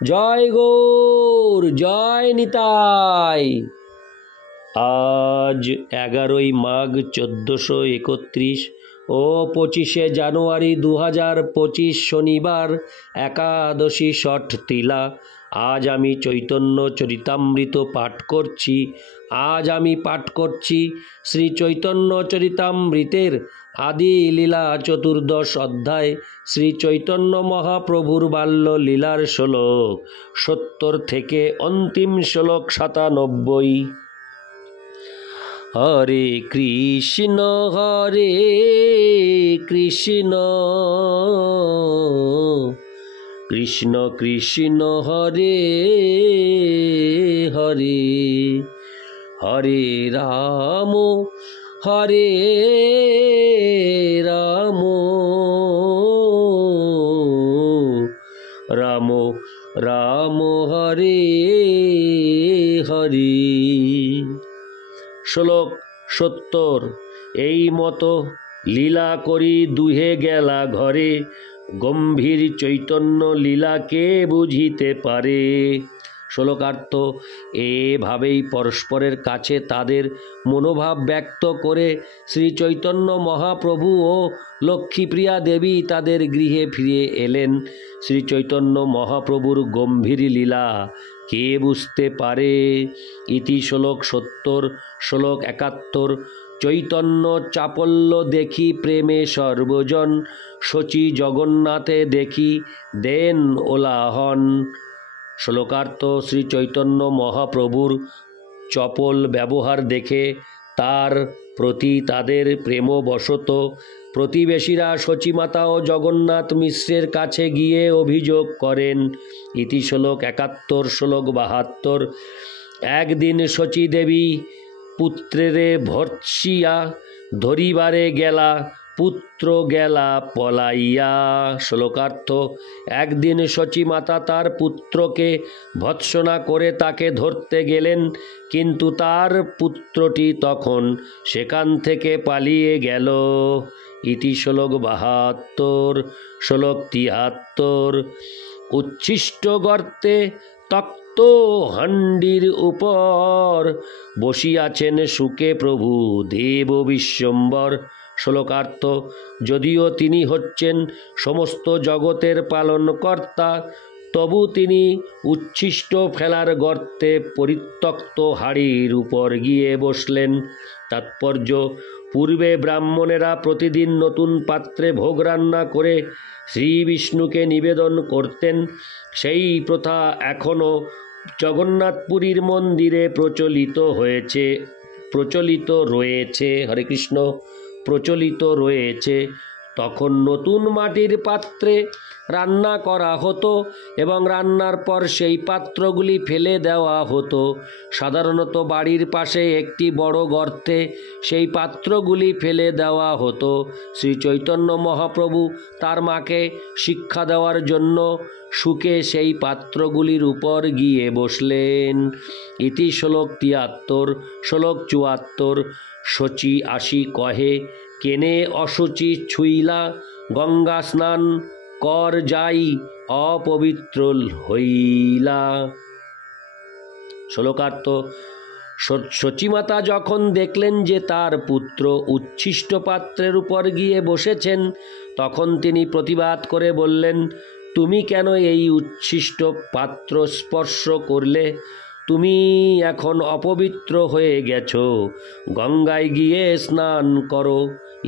জয় গৌর, জয় নিতাই। আজ 11ই মাঘ 1431 ও 25শে জানুয়ারি 2025 শনিবার, একাদশী ষঠ তিলা। আজ আমি চৈতন্য চরিতামৃত পাঠ করছি। আজ আমি পাঠ করছি শ্রী চৈতন্য চরিতামৃতের আদি লীলা 14 অধ্যায়, শ্রী চৈতন্য মহাপ্রভুর বাল্য লীলার শ্লোক 70 থেকে অন্তিম শ্লোক 97। হরে কৃষ্ণ কৃষ্ণ কৃষ্ণ হরে হরে, হরে রাম রাম রাম রাম হরে হরে। শ্লোক 70। এই মতো লীলা করি দুহে গেলা ঘরে, গম্ভীর চৈতন্য লীলাকে বুঝিতে পারে। শ্লোকার্থ: এভাবেই পরস্পরের কাছে তাদের মনোভাব ব্যক্ত করে শ্রী চৈতন্য মহাপ্রভু ও লক্ষ্মীপ্রিয়া দেবী তাদের গৃহে ফিরে এলেন। শ্রী চৈতন্য মহাপ্রভুর গম্ভীর লীলা কে বুঝতে পারে? ইতি শ্লোক 70। শ্লোক 71। চৈতন্য চাপল্য দেখি প্রেমে সর্বজন, শচী জগন্নাথে দেখি দেন ওলাহন। শ্লোকার্থ: শ্রী চৈতন্য মহাপ্রভুর চপল ব্যবহার দেখে তার প্রতি তাদের প্রেমবশত প্রতিবেশীরা শচীমাতা ও জগন্নাথ মিশ্রের কাছে গিয়ে অভিযোগ করেন। ইতি শ্লোক 71। শ্লোক 72। একদিন শচী দেবী পুত্রেরে ভর্ৎসিয়া ধরিবারে গেলা, পুত্র গেলা পলাইয়া। শ্লোকার্থ: একদিন শচীমাতা তার পুত্রকে ভৎসনা করে তাকে ধরতে গেলেন, কিন্তু তার পুত্রটি তখন সেখান থেকে পালিয়ে গেল। ইতি শ্লোক 72। শ্লোক 73। উচ্ছিষ্ট গর্তে তক্ত হান্ডির উপর, বসিয়াছেন সুকে প্রভু দেব বিশ্বম্বর। শ্লোকার্থ: যদিও তিনি হচ্ছেন সমস্ত জগতের পালনকর্তা, তবু তিনি উচ্ছিষ্ট ফেলার গর্তে পরিত্যক্ত হাড়ির উপর গিয়ে বসলেন। তাৎপর্য: পূর্বে ব্রাহ্মণেরা প্রতিদিন নতুন পাত্রে ভোগ রান্না করে শ্রী বিষ্ণুকে নিবেদন করতেন। সেই প্রথা এখনও জগন্নাথপুরীর মন্দিরে প্রচলিত রয়েছে। হরে কৃষ্ণ। প্রচলিত রয়েছে। তখন নতুন মাটির পাত্রে রান্না করা হতো এবং রান্নার পর সেই পাত্রগুলি ফেলে দেওয়া হতো। সাধারণত বাড়ির পাশে একটি বড় গর্তে সেই পাত্রগুলি ফেলে দেওয়া হতো। শ্রী চৈতন্য মহাপ্রভু তার মাকে শিক্ষা দেওয়ার জন্য সুকে সেই পাত্রগুলির উপর গিয়ে বসলেন। ইতি শ্লোক 73। শ্লোক 74। শচী আসি কহে, কেনে অশুচি ছুইলা, গঙ্গা স্নান কর যাই অপবিত্র হইলা। শ্লোকার্থ: শচীমাতা যখন দেখলেন যে তার পুত্র উচ্ছিষ্ট পাত্রের উপর গিয়ে বসেছেন, তখন তিনি প্রতিবাদ করে বললেন, তুমি কেন এই উচ্ছিষ্ট পাত্র স্পর্শ করলে? তুমি এখন অপবিত্র হয়ে গেছ, গঙ্গায় গিয়ে স্নান করো।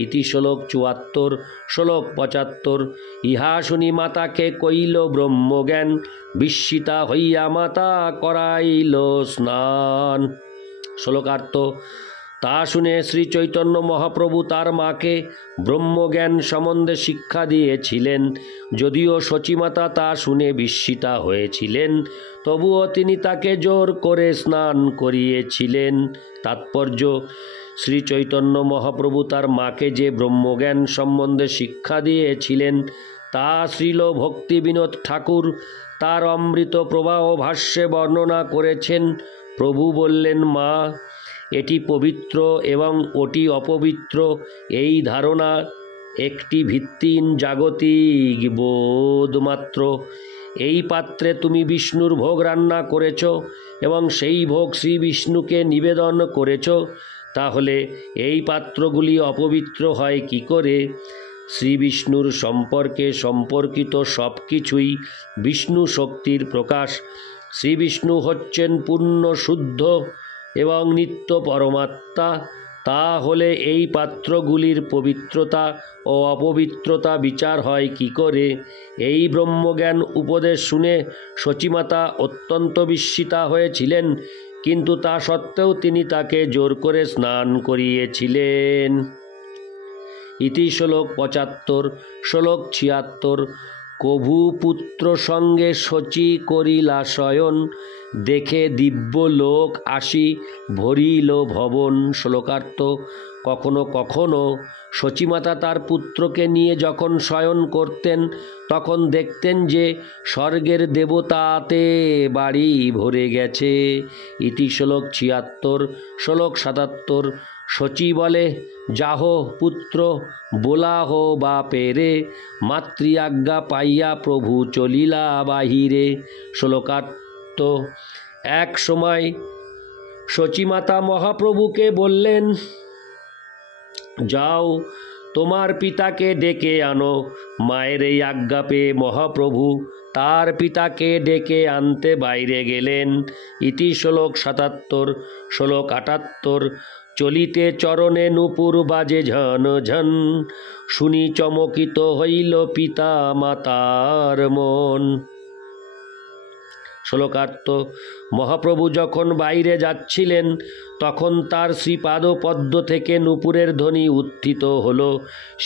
ইতি শ্লোক 74। শ্লোক 75। ইহা শুনি মাতাকে কইল ব্রহ্মজ্ঞান, বিস্মিতা হইয়া মাতা করাইল স্নান। শ্লোকার্থ: তা শুনে শ্রী চৈতন্য মহাপ্রভু তার মাকে ব্রহ্মজ্ঞান সম্বন্ধে শিক্ষা দিয়েছিলেন। যদিও শচীমাতা তা শুনে বিস্মিতা হয়েছিলেন, তবুও তিনি তাকে জোর করে স্নান করিয়েছিলেন। তাৎপর্য: শ্রী চৈতন্য মহাপ্রভু তার মাকে যে ব্রহ্মজ্ঞান সম্বন্ধে শিক্ষা দিয়েছিলেন, তা শ্রীল ভক্তিবিনোদ ঠাকুর তার অমৃত প্রবাহ ভাষ্যে বর্ণনা করেছেন। প্রভু বললেন, মা, এটি পবিত্র এবং ওটি অপবিত্র, এই ধারণা একটি ভিত্তিহীন জাগতিক বোধ মাত্র। এই পাত্রে তুমি বিষ্ণুর ভোগ রান্না করেছ এবং সেই ভোগ শ্রী বিষ্ণুকে নিবেদন করেছ, তাহলে এই পাত্রগুলি অপবিত্র হয় কি করে? শ্রী বিষ্ণুর সম্পর্কে সম্পর্কিত সব কিছুই বিষ্ণু শক্তির প্রকাশ। শ্রী বিষ্ণু হচ্ছেন পূর্ণ শুদ্ধ এবং নিত্য পরমাত্মা। তাহলে এই পাত্রগুলির পবিত্রতা ও অপবিত্রতা বিচার হয় কি করে? এই ব্রহ্মজ্ঞান উপদেশ শুনে সচিমাতা অত্যন্ত বিস্মিতা হয়েছিলেন, কিন্তু তা সত্ত্বেও তিনি তাকে জোর করে স্নান করিয়েছিলেন। ইতি শ্লোক ৭৫। শ্লোক ৭৬। কভুপুত্র সঙ্গে শচী করিলা শয়ন, দেখে দিব্য লোক আসি ভরিল ভবন। শ্লোকার্থ। কখনো কখনো শচীমাতা তার পুত্রকে নিয়ে যখন শয়ন করতেন, তখন দেখতেন যে স্বর্গের দেবতাতে বাড়ি ভরে গেছে। ইতি শ্লোক ৭৬। শ্লোক ৭৭। শচী বলে, যাহ পুত্র, বোলাহ বা পেরে, মাতৃ আজ্ঞা পাইয়া প্রভু চলিলা বাহিরে। শ্লোকার্থ। এক সময় শচীমাতা মহাপ্রভুকে বললেন, যাও তোমার পিতাকে ডেকে আনো। মায়ের এই আজ্ঞা পেয়ে মহাপ্রভু তার পিতাকে ডেকে আনতে বাইরে গেলেন। ইতি শ্লোক ৭৭। শ্লোক ৭৮। চলিতে চরণে নূপুর বাজে ঝন ঝন, শুনি চমকিত হইল পিতা মাতার মন। শ্লোকার্থ। মহাপ্রভু যখন বাইরে যাচ্ছিলেন, তখন তার শ্রীপাদ পদ্ম থেকে নূপুরের ধ্বনি উত্থিত হল।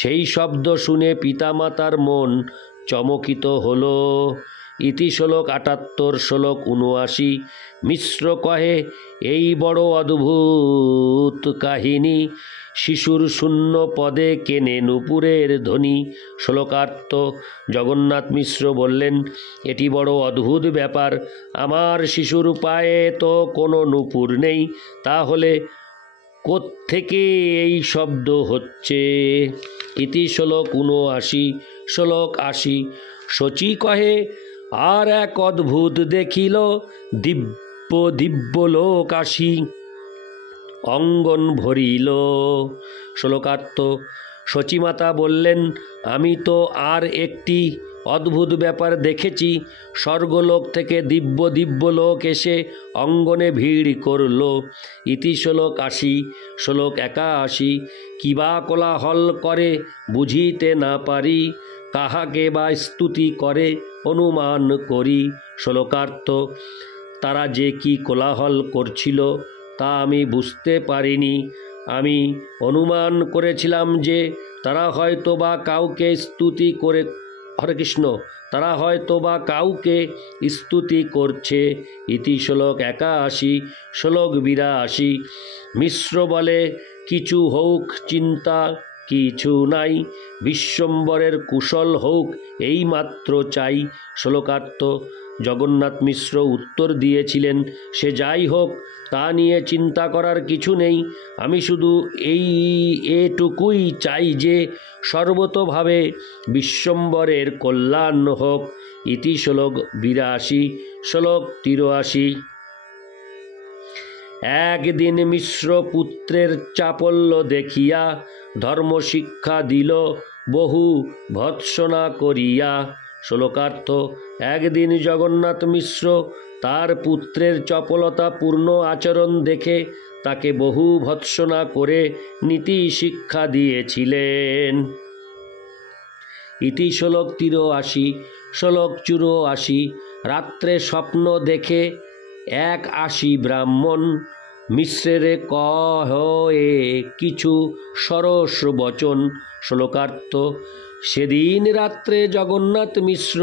সেই শব্দ শুনে পিতামাতার মন চমকিত হল। ইতি শ্লোক ৭৮। শ্লোক ৭৯। মিশ্র কহে, এই বড় অদ্ভুত কাহিনী, শিশুর শূন্য পদে কেনে নূপুরের ধ্বনি। শ্লোকার্থ। জগন্নাথ মিশ্র বললেন, এটি বড় অদ্ভুত ব্যাপার। আমার শিশুর পায়ে তো কোনো নূপুর নেই, তাহলে কোত্থেকে এই শব্দ হচ্ছে? ইতি শ্লোক ৭৯। শ্লোক ৮০। শচী কহে, আর এক অদ্ভুত দেখিল, দিব্য দিব্য লোক আসি অঙ্গন ভরিল। শ্লোকার্থ। শচীমাতা বললেন, আমি তো আর একটি অদ্ভুত ব্যাপার দেখেছি। স্বর্গলোক থেকে দিব্য দিব্য লোক এসে অঙ্গনে ভিড় করল। ইতি শ্লোক ৮০। শ্লোক ৮১। কিবা কোলাহল করে বুঝিতে না পারি, কাহাকে বা স্তুতি করে অনুমান করি। শ্লোকার্থ। তারা যে কি কোলাহল করছিল তা আমি বুঝতে পারিনি। আমি অনুমান করেছিলাম যে তারা হয়তো বা কাউকে স্তুতি করে, হরে কৃষ্ণ, তারা হয়তো বা কাউকে স্তুতি করছে। ইতি শ্লোক ৮১। শ্লোক ৮২। মিশ্র বলে, কিছু হোক চিন্তা কিছু নাই, বিশ্বম্বরের কুশল হোক এই মাত্র চাই। শ্লোকার্থ। জগন্নাথ মিশ্র উত্তর দিয়েছিলেন, সে যাই হোক, তা নিয়ে চিন্তা করার কিছু নেই। আমি শুধু এটুকুই চাই যে সর্বতোভাবে বিশ্বম্বরের কল্যাণ হোক। ইতি শ্লোক ৮২। শ্লোক ৮৩। একদিন মিশ্র পুত্রের চাপল্য দেখিয়া ধর্ম শিক্ষা দিল বহু ভৎসনা করিয়া। শ্লোকার্থ। একদিন জগন্নাথ মিশ্র তার পুত্রের চপলতাপূর্ণ আচরণ দেখে তাকে বহু ভৎসনা করে নীতি শিক্ষা দিয়েছিলেন। ইতি শ্লোক ৮৩। শ্লোক ৮৪। রাত্রে স্বপ্ন দেখে এক আসি ব্রাহ্মণ, মিশ্রের কহে কিছু সরস বচন। শ্লোকার্থ। সেদিন রাত্রে জগন্নাথ মিশ্র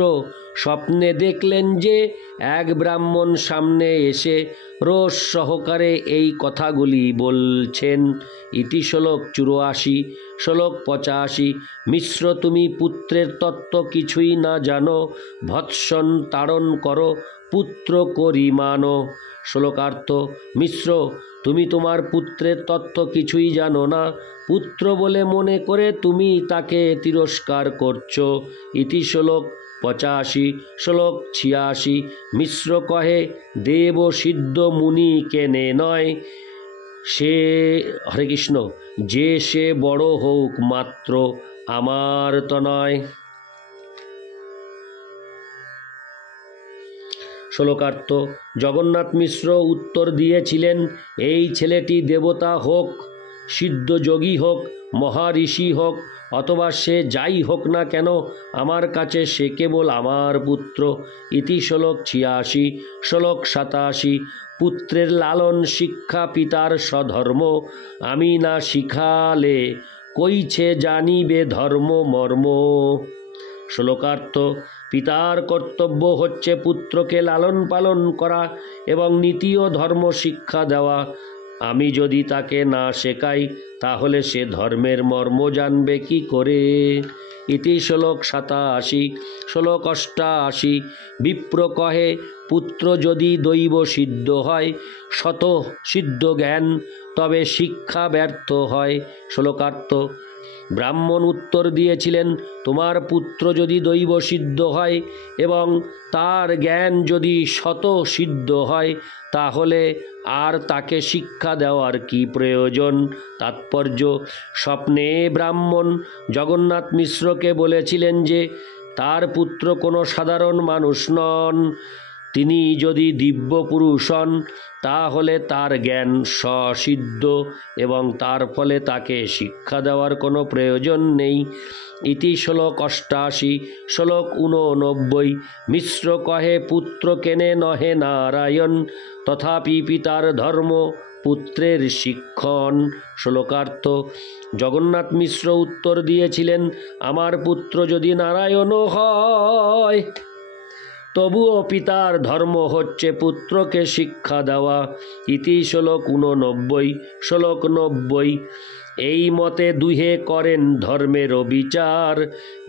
স্বপ্নে দেখলেন যে এক ব্রাহ্মণ সামনে এসে রোষ সহকারে এই কথাগুলি বলছেন। ইতি শ্লোক ৮৪। শ্লোক ৮৫। মিশ্র, তুমি পুত্রের তত্ত্ব কিছুই না জানো, ভৎসন তাড়ন করো, পুত্র করি মানো। শ্লোকার্থ। মিশ্র, তুমি তোমার পুত্রের তত্ত্ব কিছুই জানো না, পুত্র বলে মনে করে তুমি তাকে তিরস্কার করছো। ইতি শ্লোক 85। শ্লোক 86। মিশ্র কহে দেব সিদ্ধ মুনি কেনে নয়, সে হরে কৃষ্ণ যে সে বড় হোক মাত্র আমার তো নয়। শ্লোকার্থ। জগন্নাথ মিশ্র উত্তর দিয়েছিলেন, এই ছেলেটি দেবতা হোক, সিদ্ধ যোগী হোক, মহাঋষি হোক, অথবা সে যাই হোক না কেন, আমার কাছে সে কেবল আমার পুত্র। ইতি শ্লোক 86। শ্লোক 87। পুত্রের লালন শিক্ষা পিতার স্বধর্ম, আমি না শিখালে কইছে জানিবে ধর্ম মর্ম। শ্লোকার্থ। পিতার কর্তব্য হচ্ছে পুত্রকে লালন পালন করা এবং নীতি ও ধর্ম শিক্ষা দেওয়া। আমি যদি তাকে না শেখাই তাহলে সে ধর্মের মর্ম জানবে কি করে। ইতি শ্লোক 87। শ্লোক 88। বিপ্র কহে পুত্র যদি দৈব সিদ্ধ হয়, শত সিদ্ধ জ্ঞান তবে শিক্ষা ব্যর্থ হয়। শ্লোকার্থ। ব্রাহ্মণ উত্তর দিয়েছিলেন, তোমার পুত্র যদি দৈব সিদ্ধ হয় এবং তার জ্ঞান যদি শত সিদ্ধ হয়, তাহলে আর তাকে শিক্ষা দেওয়ার কি প্রয়োজন। তাৎপর্য। স্বপ্নে ব্রাহ্মণ জগন্নাথ মিশ্রকে বলেছিলেন যে তার পুত্র কোনো সাধারণ মানুষ নন, তিনি যদি দিব্য পুরুষ হন তাহলে তার জ্ঞান সসিদ্ধ এবং তার ফলে তাকে শিক্ষা দেওয়ার কোনো প্রয়োজন নেই। ইতি শ্লোক 88। শ্লোক 89। মিশ্র কহে পুত্র কেনে নহে নারায়ণ, তথাপি পিতার ধর্ম পুত্রের শিক্ষণ। শ্লোকার্থ। জগন্নাথ মিশ্র উত্তর দিয়েছিলেন, আমার পুত্র যদি নারায়ণও হয় তবুও পিতার ধর্ম হচ্ছে পুত্রকে শিক্ষা দেওয়া। ইতি শ্লোক 89। শ্লোক 90। এই মতে দুহে করেন ধর্মের বিচার,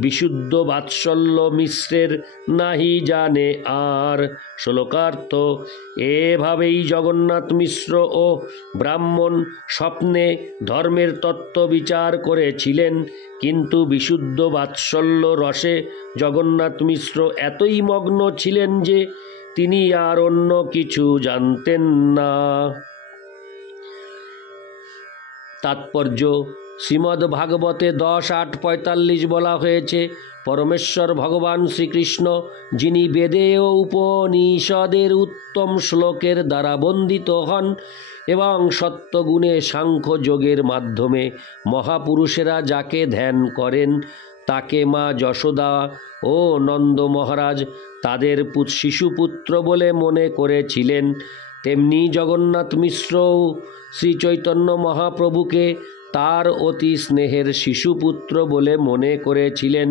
বিশুদ্ধ বাৎসল্য মিশ্রের নাহি জানে আর। শ্লোকার্থ। এভাবেই জগন্নাথ মিশ্র ও ব্রাহ্মণ স্বপ্নে ধর্মের তত্ত্ব বিচার করেছিলেন, কিন্তু বিশুদ্ধ বাৎসল্য রসে জগন্নাথ মিশ্র এতই মগ্ন ছিলেন যে তিনি আর অন্য কিছু জানতেন না। তাৎপর্য। শ্রীমদ্ ভাগবতে 10:8-45 বলা হয়েছে, পরমেশ্বর ভগবান শ্রীকৃষ্ণ, যিনি বেদে ও উপনিষদের উত্তম শ্লোকের দ্বারা বন্দিত হন এবং সত্যগুণে সাংখ্য যোগের মাধ্যমে মহাপুরুষেরা যাকে ধ্যান করেন, তাকে মা যশোদা ও নন্দ মহারাজ তাদের শিশুপুত্র বলে মনে করেছিলেন, তেমনি জগন্নাথ মিশ্রও শ্রীচৈতন্য মহাপ্রভুকে তার অতি স্নেহের শিশুপুত্র বলে মনে করেছিলেন।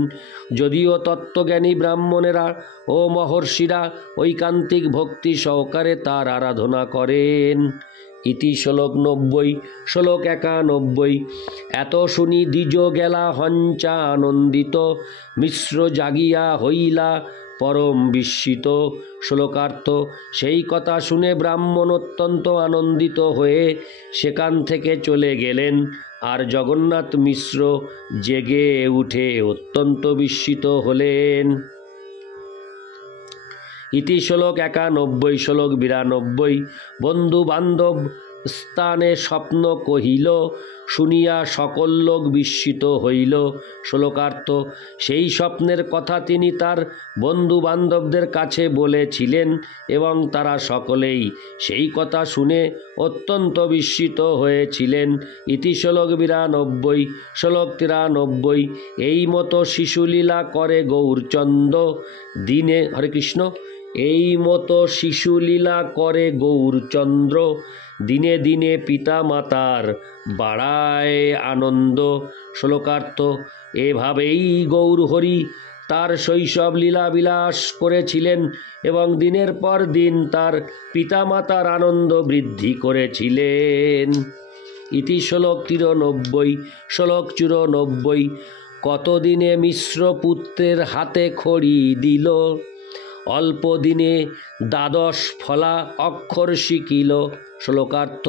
যদিও তত্ত্বজ্ঞানী ব্রাহ্মণেরা ও মহর্ষিরা ঐকান্তিক ভক্তি সহকারে তার আরাধনা করেন। ইতি শ্লোক 90। শ্লোক 91। এত শুনি দ্বিজ গেলা হঞ্চা আনন্দিত, মিশ্র জাগিয়া হইলা পরম বিস্মিত। শ্লোকার্থ। সেই কথা শুনে ব্রাহ্মণ অত্যন্ত আনন্দিত হয়ে সেখান থেকে চলে গেলেন, আর জগন্নাথ মিশ্র জেগে উঠে অত্যন্ত বিস্মিত হলেন। ইতি শ্লোক 91। শ্লোক 92। বন্ধু বান্ধব স্থানে স্বপ্ন কহিল, শুনিয়া সকল লোক বিস্মিত হইল। শ্লোকার্থ। সেই স্বপ্নের কথা তিনি তার বন্ধু বান্ধবদের কাছে বলেছিলেন এবং তারা সকলেই সেই কথা শুনে অত্যন্ত বিস্মিত হয়েছিলেন। ইতি শ্লোক 92। শ্লোক 93। এই মতো শিশুলীলা করে গৌরচন্দ্র দিনে, হরে কৃষ্ণ, এই মতো শিশুলীলা করে গৌরচন্দ্র, দিনে দিনে পিতা মাতার বাড়ায় আনন্দ। শ্লোকার্থ। এভাবেই গৌরহরি তার শৈশব লীলা বিলাস করেছিলেন এবং দিনের পর দিন তার পিতামাতার আনন্দ বৃদ্ধি করেছিলেন। ইতি শ্লোক 93। শ্লোক 94। কতদিনে মিশ্র পুত্রের হাতে খড়ি দিল, অল্প দিনে দ্বাদশ ফলা অক্ষর শিখিল। শ্লোকার্থ।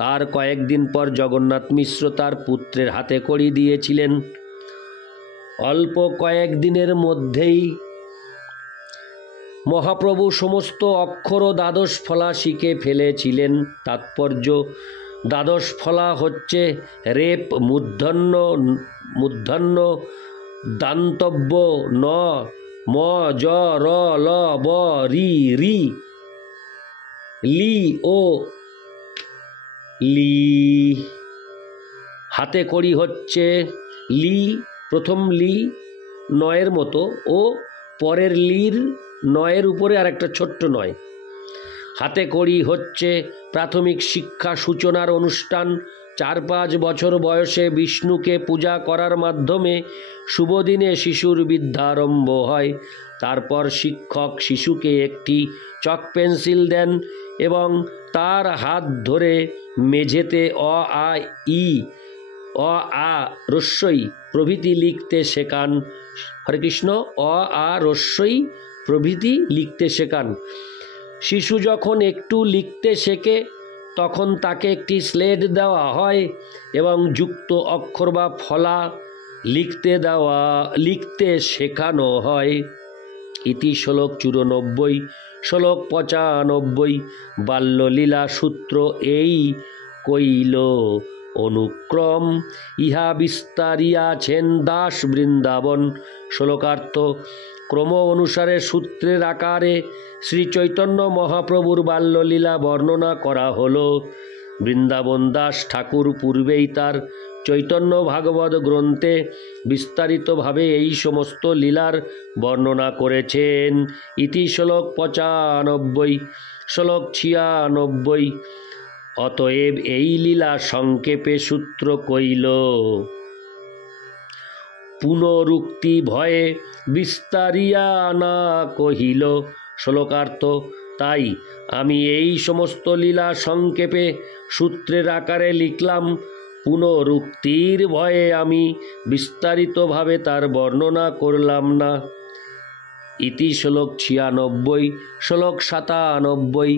তার কয়েকদিন পর জগন্নাথ মিশ্র তার পুত্রের হাতে খড়ি দিয়েছিলেন। অল্প কয়েকদিনের মধ্যেই মহাপ্রভু সমস্ত অক্ষর ও দ্বাদশ ফলা শিখে ফেলেছিলেন। তাৎপর্য: দ্বাদশ ফলা হচ্ছে রেপ, মূর্ধন্য, দান্তব্য, ন, ম, জ, র, ল, ব, রি, রি, লি ও লি। হাতে কড়ি হচ্ছে লি, প্রথম লি নয়ের মতো ও পরের লির নয়ের উপরে আর একটা ছোট্ট নয়। হাতে কড়ি হচ্ছে প্রাথমিক শিক্ষা সূচনার অনুষ্ঠান। 4-5 বছর বয়সে বিষ্ণুকে পূজা করার মাধ্যমে শুভদিনে শিশুর বিদ্যারম্ভ হয়। তারপর শিক্ষক শিশুকে একটি চক পেন্সিল দেন এবং তার হাত ধরে মেঝেতে অ, আ, ই, অ, আ, রস্যই প্রভৃতি লিখতে শেখান। হরে কৃষ্ণ। অ, আ, রস্যই প্রভৃতি লিখতে শেখান। শিশু যখন একটু লিখতে শেখে তখন তাকে একটি স্লেট দেওয়া হয় এবং যুক্ত অক্ষর বা ফলা লিখতে শেখানো হয়। ইতি শ্লোক 94। শ্লোক 95। বাল্যলীলা সূত্র এই কইল অনুক্রম, ইহা বিস্তারিয়াছেন দাস বৃন্দাবন। শ্লোকার্থ: ক্রম অনুসারে সূত্রের আকারে শ্রী চৈতন্য মহাপ্রভুর বাল্যলীলা বর্ণনা করা হল। বৃন্দাবন দাস ঠাকুর পূর্বেই তার চৈতন্য ভাগবত গ্রন্থে বিস্তারিতভাবে এই সমস্ত লীলার বর্ণনা করেছেন। ইতি শ্লোক 95। শ্লোক 96। অতএব এই লীলা সংক্ষেপে সূত্র কইল, পুনরুক্তি ভয়ে বিস্তারিয়া না কহিল। শ্লোকার্থ: তাই আমি এই সমস্ত লীলা সংক্ষেপে সূত্রের আকারে লিখলাম। পুনরুক্তির ভয়ে আমি বিস্তারিতভাবে তার বর্ণনা করলাম না। ইতি শ্লোক 96। শ্লোক 97।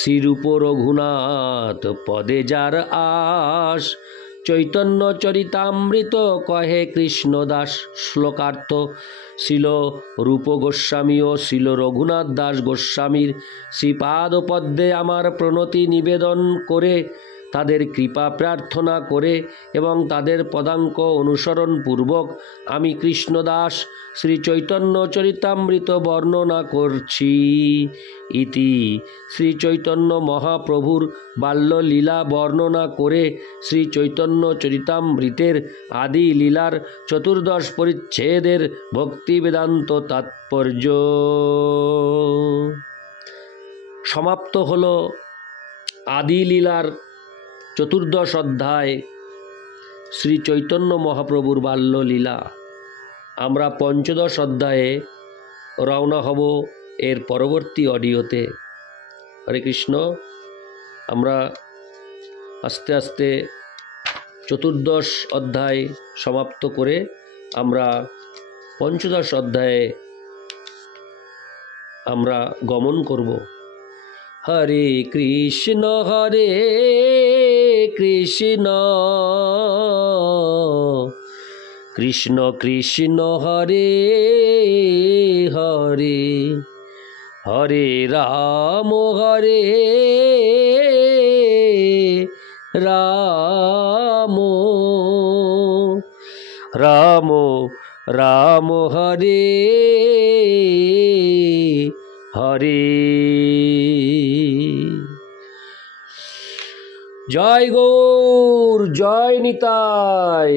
শ্রীরূপ রঘুনাথ পদে যার আস, চৈতন্য চরিতামৃত কহে কৃষ্ণদাস। শ্লোকার্থ: শ্রীল রূপ গোস্বামী ও শ্রীল রঘুনাথ দাস গোস্বামীর শ্রীপাদপদ্মে আমার প্রণতি নিবেদন করে, তাদের কৃপা প্রার্থনা করে এবং তাদের পদাঙ্ক অনুসরণ পূর্বক আমি কৃষ্ণদাস শ্রী চৈতন্য চরিতামৃত বর্ণনা করছি। ইতি শ্রী চৈতন্য মহাপ্রভুর বাল্যলীলা বর্ণনা করে শ্রী চৈতন্য চরিতামৃতের আদি লীলার 14 পরিচ্ছেদের ভক্তি বেদান্ত তাৎপর্য সমাপ্ত হল। আদি লীলার 14 অধ্যায় শ্রী চৈতন্য মহাপ্রভুর বাল্যলীলা। আমরা 15 অধ্যায়ে রওনা হব এর পরবর্তী অডিওতে। হরে কৃষ্ণ। আমরা আস্তে আস্তে 14 অধ্যায় সমাপ্ত করে আমরা 15 অধ্যায়ে আমরা গমন করব। হরে কৃষ্ণ কৃষ্ণ কৃষ্ণ কৃষ্ণ হরে হরে, হরে রাম রাম রাম রাম হরে হরে। জয় গৌর, জয় নিতাই।